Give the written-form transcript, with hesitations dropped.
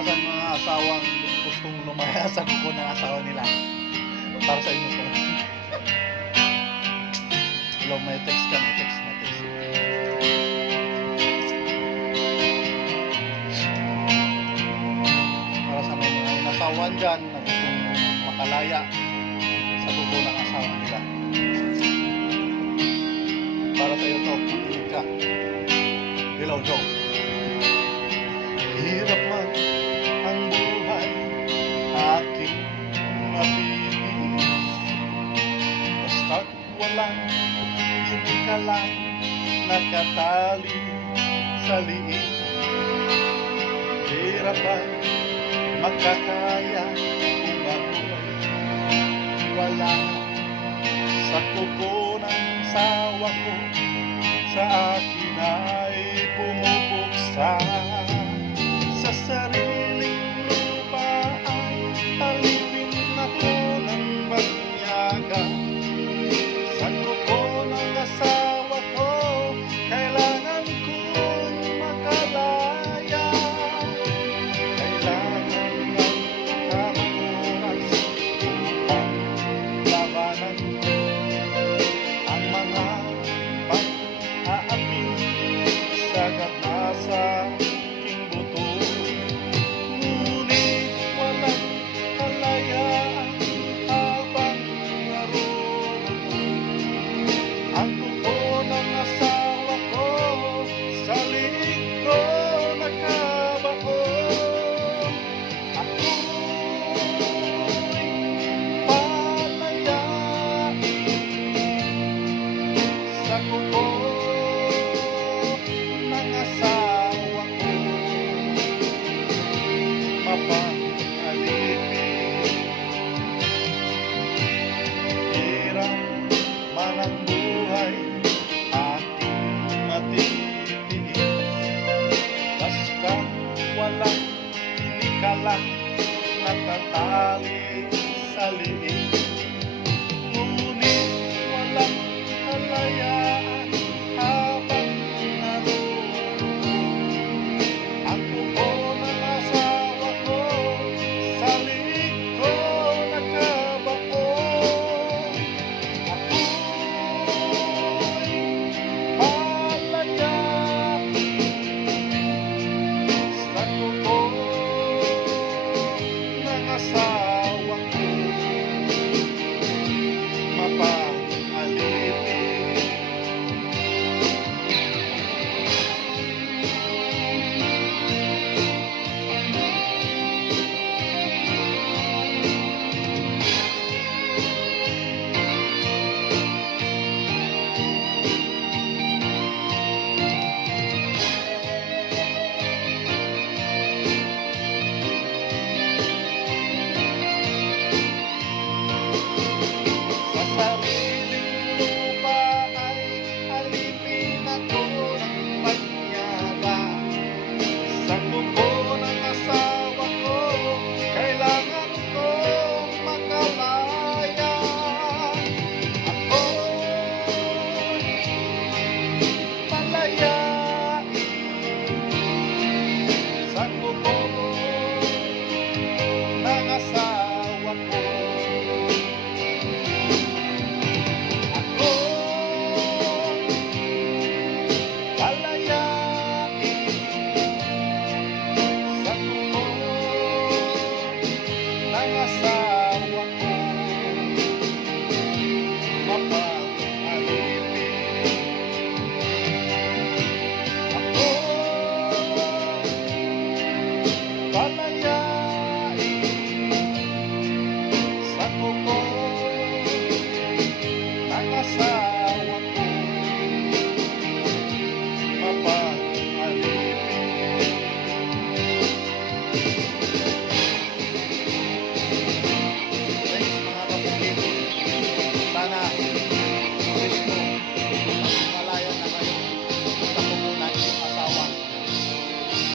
Para sa mga asawang gustong lumaya sa kuko ng asawa nila. Para sa inyo po. Hello, may text ka, may text. Para sa mga inasawan dyan na gustong makalaya sa kuko ng asawa nila. Para sa iyo to, makinig ka. Hello, Joe. Hirap man ang buhay, aking mapipis. Basta't walang hindi ka lang nakatali sa liit. Hirap ay magkakaya kung ako'y wala sa kuko ng sawa ko, sa akin ay pumupuksa.